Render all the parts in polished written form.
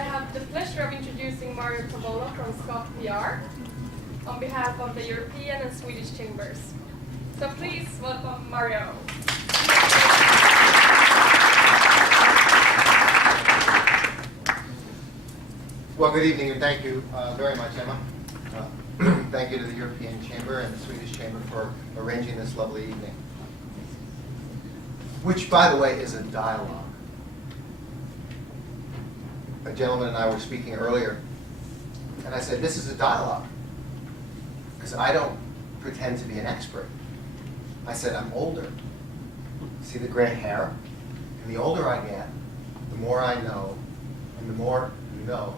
have the pleasure of introducing Mario Cavolo from Scott PR on behalf of the European and Swedish Chambers. So please welcome Mario. Well, good evening, and thank you very much, Emma. Thank you to the European Chamber and the Swedish Chamber for arranging this lovely evening, which, by the way, is a dialogue. A gentleman and I were speaking earlier, and I said, this is a dialogue, because I don't pretend to be an expert. I said, I'm older. See the gray hair? And the older I get, the more I know, and the more you know,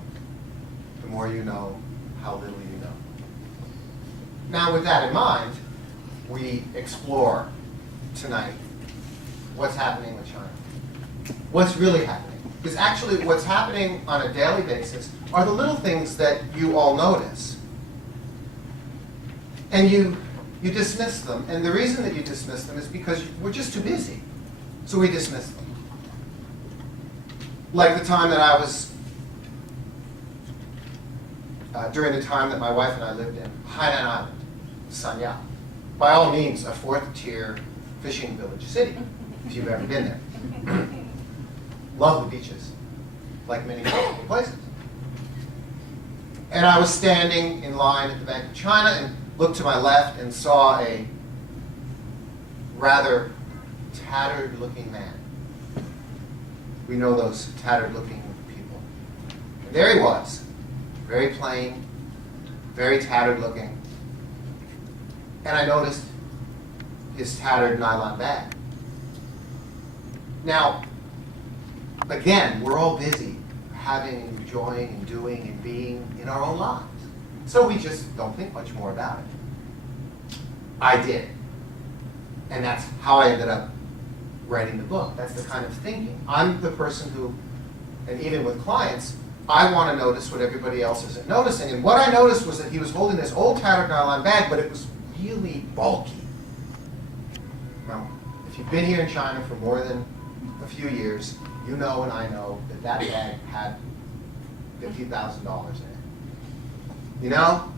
the more you know how little you know. Now, with that in mind, we explore tonight what's happening with China. What's really happening? Because actually what's happening on a daily basis are the little things that you all notice. And you dismiss them. And the reason that you dismiss them is because we're just too busy. So we dismiss them. Like the time that I was, during the time that my wife and I lived in Hainan Island, Sanya. By all means, a fourth-tier fishing village city, if you've ever been there. Love the beaches, like many tropical places. And I was standing in line at the Bank of China and looked to my left and saw a rather tattered-looking man. We know those tattered-looking people. And there he was, very plain, very tattered-looking. And I noticed his tattered nylon bag. Now, again, we're all busy having and enjoying and doing and being in our own lives. So we just don't think much more about it. I did. And that's how I ended up writing the book. That's the kind of thinking. I'm the person who, and even with clients, I want to notice what everybody else isn't noticing. And what I noticed was that he was holding this old tattered nylon bag, but it was really bulky. Now, if you've been here in China for more than a few years, you know and I know that that bag had $50,000 in it. You know?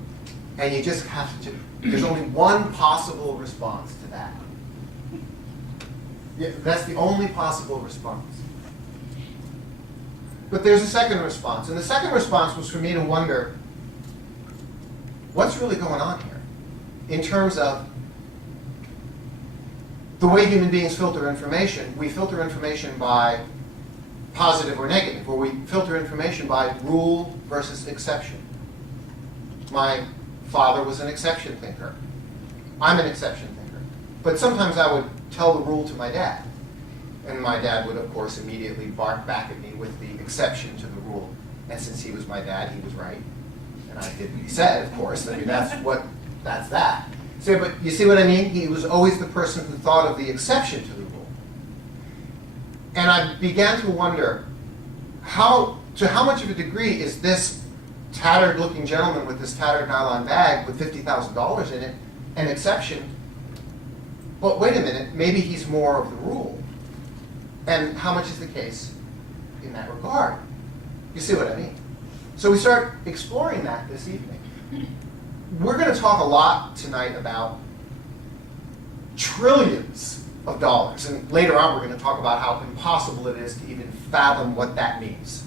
And you just have to, there's only one possible response to that. Yeah, that's the only possible response. But there's a second response. And the second response was for me to wonder, what's really going on here? In terms of the way human beings filter information, we filter information by positive or negative, or we filter information by rule versus exception. My father was an exception thinker. I'm an exception thinker. But sometimes I would tell the rule to my dad. And my dad would, of course, immediately bark back at me with the exception to the rule. And since he was my dad, he was right. And I did what he said, of course. I mean, that's that. So, but you see what I mean? He was always the person who thought of the exception to the rule. And I began to wonder, to how much of a degree is this tattered-looking gentleman with this tattered nylon bag with $50,000 in it an exception? But wait a minute, maybe he's more of the rule. And how much is the case in that regard? You see what I mean? So we start exploring that this evening. We're going to talk a lot tonight about trillions of dollars. And later on, we're going to talk about how impossible it is to even fathom what that means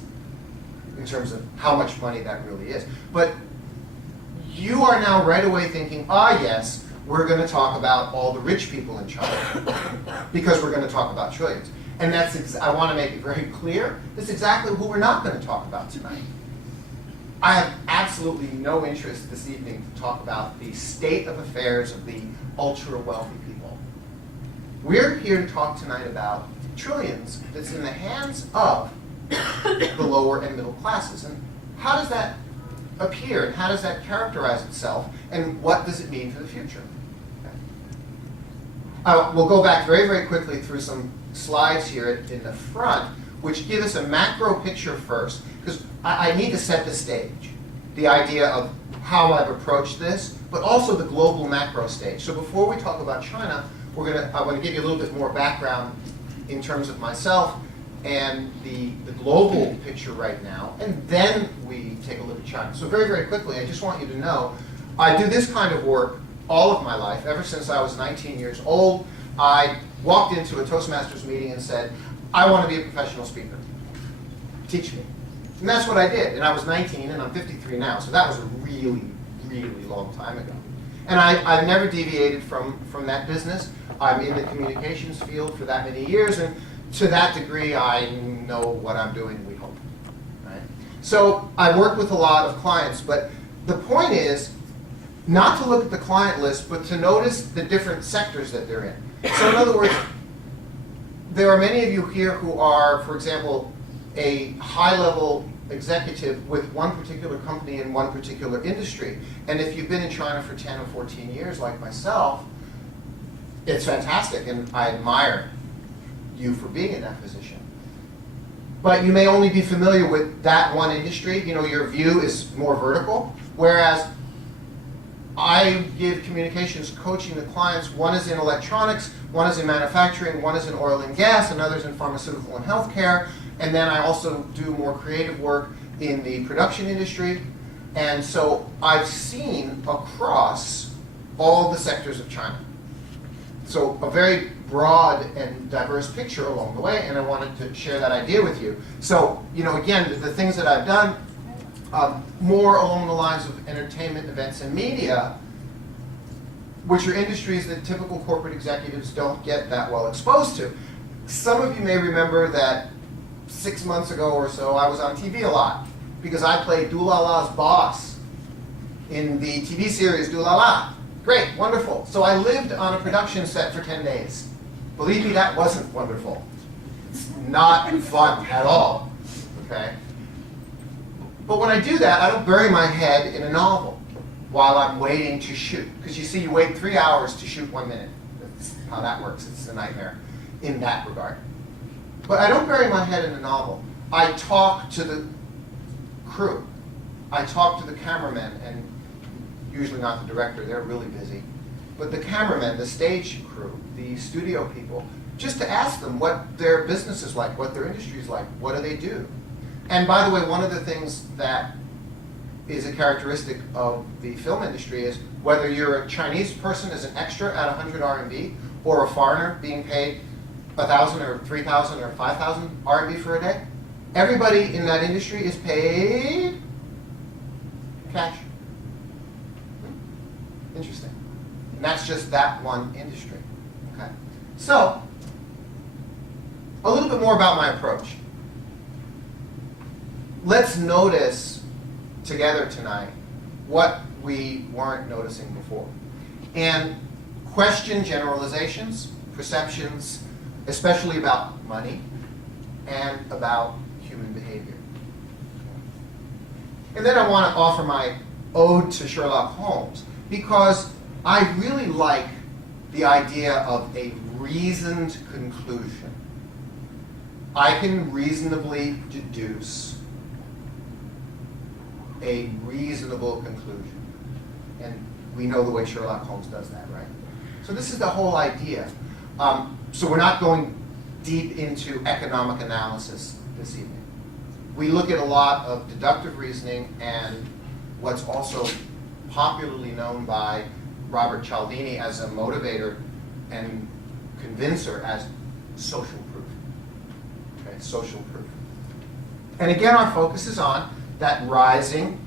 in terms of how much money that really is. But you are now right away thinking, yes, we're going to talk about all the rich people in China because we're going to talk about trillions. And I want to make it very clear, that's exactly who we're not going to talk about tonight. I have absolutely no interest this evening to talk about the state of affairs of the ultra-wealthy people. We're here to talk tonight about trillions that's in the hands of the lower and middle classes. And how does that appear, and how does that characterize itself, and what does it mean for the future? Okay. We'll go back very, very quickly through some slides here in the front, which give us a macro picture first, because I need to set the stage, the idea of how I've approached this, but also the global macro stage. So before we talk about China, I want to give you a little bit more background in terms of myself and the global picture right now, and then we take a look at China. So very, very quickly, I just want you to know, I do this kind of work all of my life. Ever since I was 19 years old, I walked into a Toastmasters meeting and said, I want to be a professional speaker. Teach me. And that's what I did. And I was 19, and I'm 53 now, so that was a really, really long time ago. And I've never deviated from that business. I'm in the communications field for that many years, and to that degree, I know what I'm doing, we hope. Right? So I work with a lot of clients, but the point is not to look at the client list, but to notice the different sectors that they're in. So in other words, there are many of you here who are, for example, a high-level executive with one particular company in one particular industry. And if you've been in China for 10 or 14 years, like myself, it's fantastic, and I admire you for being in that position. But you may only be familiar with that one industry. You know, your view is more vertical, whereas I give communications coaching to clients. One is in electronics, one is in manufacturing, one is in oil and gas, another's in pharmaceutical and healthcare. And then I also do more creative work in the production industry. And so I've seen across all the sectors of China. So a very broad and diverse picture along the way, and I wanted to share that idea with you. So, you know, again, the things that I've done, more along the lines of entertainment, events, and media, which are industries that typical corporate executives don't get that well exposed to. Some of you may remember that 6 months ago or so, I was on TV a lot because I played Doolala's boss in the TV series Doolala. Great, wonderful. So I lived on a production set for 10 days. Believe me, that wasn't wonderful. It's not fun at all, okay? But when I do that, I don't bury my head in a novel while I'm waiting to shoot. Because you see, you wait 3 hours to shoot 1 minute. That's how that works. It's a nightmare in that regard. But I don't bury my head in a novel. I talk to the crew. I talk to the cameramen, and usually not the director, they're really busy. But the cameramen, the stage crew, the studio people, just to ask them what their business is like, what their industry is like, what do they do? And by the way, one of the things that is a characteristic of the film industry is whether you're a Chinese person as an extra at 100 RMB or a foreigner being paid 1,000 or 3,000 or 5,000 RMB for a day, everybody in that industry is paid cash. Interesting. And that's just that one industry. Okay. So, a little bit more about my approach. Let's notice together tonight what we weren't noticing before. And question generalizations, perceptions, especially about money and about human behavior. And then I want to offer my ode to Sherlock Holmes, because I really like the idea of a reasoned conclusion. I can reasonably deduce a reasonable conclusion. And we know the way Sherlock Holmes does that, right? So this is the whole idea. So we're not going deep into economic analysis this evening. We look at a lot of deductive reasoning and what's also popularly known by Robert Cialdini as a motivator and convincer as social proof. Okay, social proof. And again, our focus is on that rising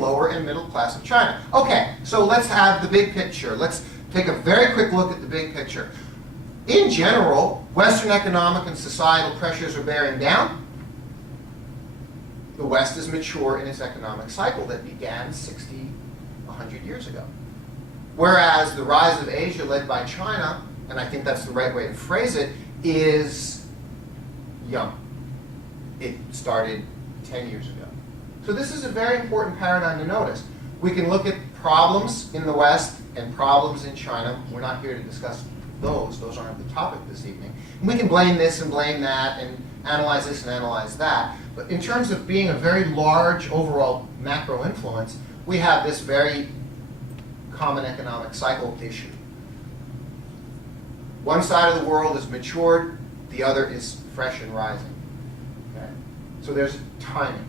lower and middle class of China. Okay, so let's have the big picture. Let's take a very quick look at the big picture. In general, Western economic and societal pressures are bearing down. The West is mature in its economic cycle that began 60, 100 years ago. Whereas the rise of Asia led by China, and I think that's the right way to phrase it, is young. It started 10 years ago. So this is a very important paradigm to notice. We can look at problems in the West and problems in China. We're not here to discuss those. Those aren't the topic this evening. And we can blame this and blame that and analyze this and analyze that. But in terms of being a very large overall macro influence, we have this very common economic cycle issue. One side of the world is matured, The other is fresh and rising. Okay? So there's timing.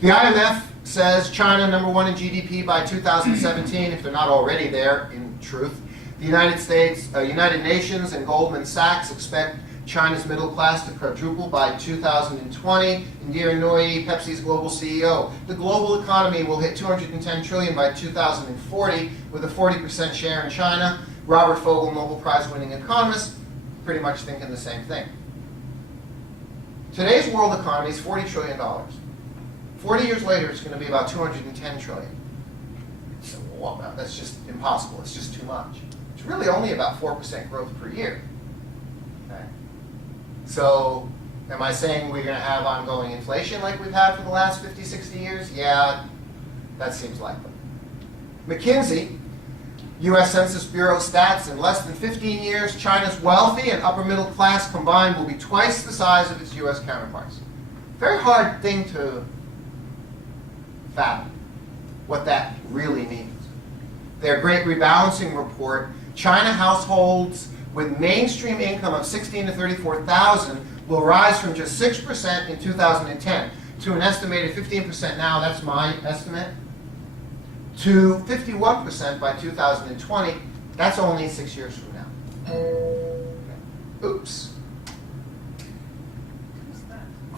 The IMF says China #1 in GDP by 2017, if they're not already there in truth. The United Nations and Goldman Sachs expect China's middle class to quadruple by 2020. Indira Nooyi, Pepsi's global CEO. The global economy will hit 210 trillion by 2040 with a 40% share in China. Robert Fogel, Nobel Prize winning economist, pretty much thinking the same thing. Today's world economy is $40 trillion. 40 years later, it's going to be about 210 trillion. So, well, that's just impossible. It's just too much. It's really only about 4% growth per year. Okay? So, am I saying we're going to have ongoing inflation like we've had for the last 50, 60 years? Yeah, that seems likely. McKinsey, U.S. Census Bureau stats, in less than 15 years, China's wealthy and upper middle class combined will be twice the size of its U.S. counterparts. Very hard thing to fathom what that really means. Their Great Rebalancing Report, China households with mainstream income of 16 to 34,000 will rise from just 6% in 2010 to an estimated 15% now, that's my estimate, to 51% by 2020. That's only 6 years from now. Oops.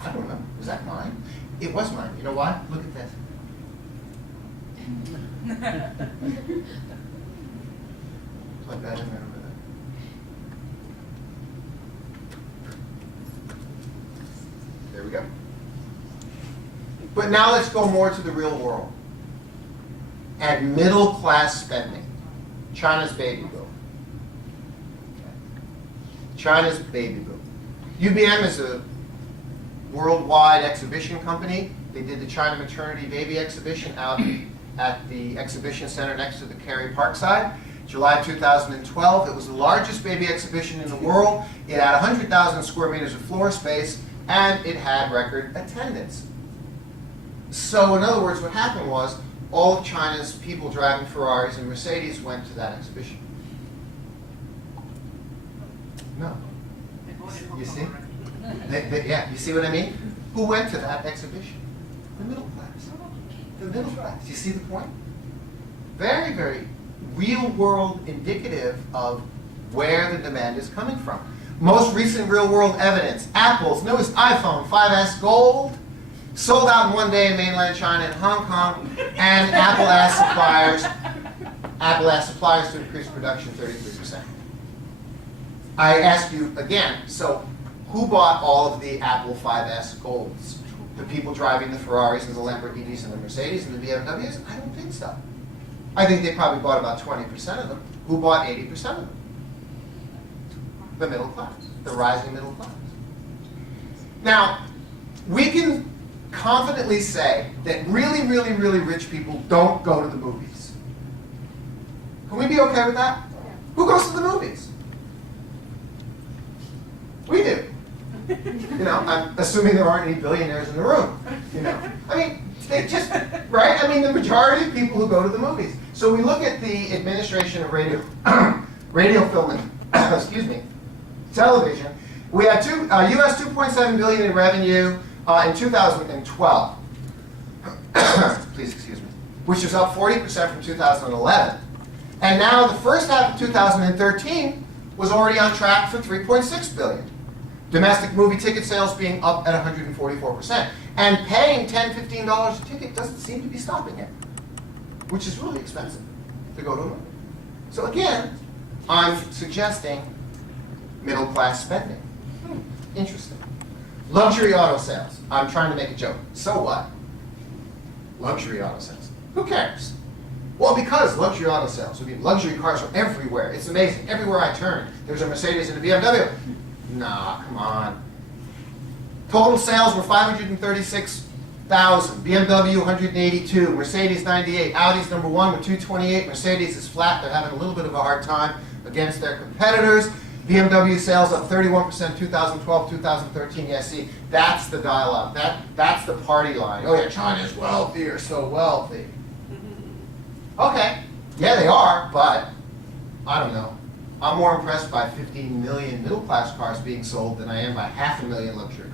I don't know. Was that mine? It was mine. You know why? Look at this. Plug that in there. There we go. But now let's go more to the real world. And middle class spending. China's baby boom. China's baby boom. UBM is a worldwide exhibition company. They did the China Maternity Baby Exhibition out at the exhibition center next to the Cary Parkside. July 2012, it was the largest baby exhibition in the world. It had 100,000 square meters of floor space, and it had record attendance. So in other words, what happened was, all of China's people driving Ferraris and Mercedes went to that exhibition. No. You see? Yeah, you see what I mean? Who went to that exhibition? The middle class. The middle class. You see the point? Very, very real world indicative of where the demand is coming from. Most recent real world evidence. Apple's newest iPhone 5S Gold sold out in one day in mainland China and Hong Kong, and Apple asked suppliers to increase production 33%. I ask you again, so who bought all of the Apple 5S Golds? The people driving the Ferraris and the Lamborghinis and the Mercedes and the BMWs? I don't think so. I think they probably bought about 20% of them. Who bought 80% of them? The middle class, the rising middle class. Now, we can confidently say that really, really, really rich people don't go to the movies. Can we be okay with that? Who goes to the movies? We do. You know, I'm assuming there aren't any billionaires in the room. You know, I mean, they just, right? I mean, the majority of people who go to the movies. So we look at the administration of radio, film and, excuse me, television. We had US $2.7 billion in revenue in 2012. Please excuse me, which is up 40% from 2011. And now the first half of 2013 was already on track for $3.6 billion. Domestic movie ticket sales being up at 144%. And paying $10, $15 a ticket doesn't seem to be stopping it, which is really expensive to go to a movie. So again, I'm suggesting middle class spending. Interesting. Luxury auto sales. I'm trying to make a joke. So what? Luxury auto sales. Who cares? Well, because luxury auto sales. I mean, luxury cars are everywhere. It's amazing. Everywhere I turn, there's a Mercedes and a BMW. Nah, come on. Total sales were 536,000. BMW 182, Mercedes 98, Audi's #1 with 228. Mercedes is flat. They're having a little bit of a hard time against their competitors. BMW sales up 31% 2012, 2013. Yeah, see, that's the dialogue. That's the party line. Oh yeah, China's wealthy or so wealthy. Okay, yeah they are, but I don't know. I'm more impressed by 15 million middle-class cars being sold than I am by 500,000 luxury cars.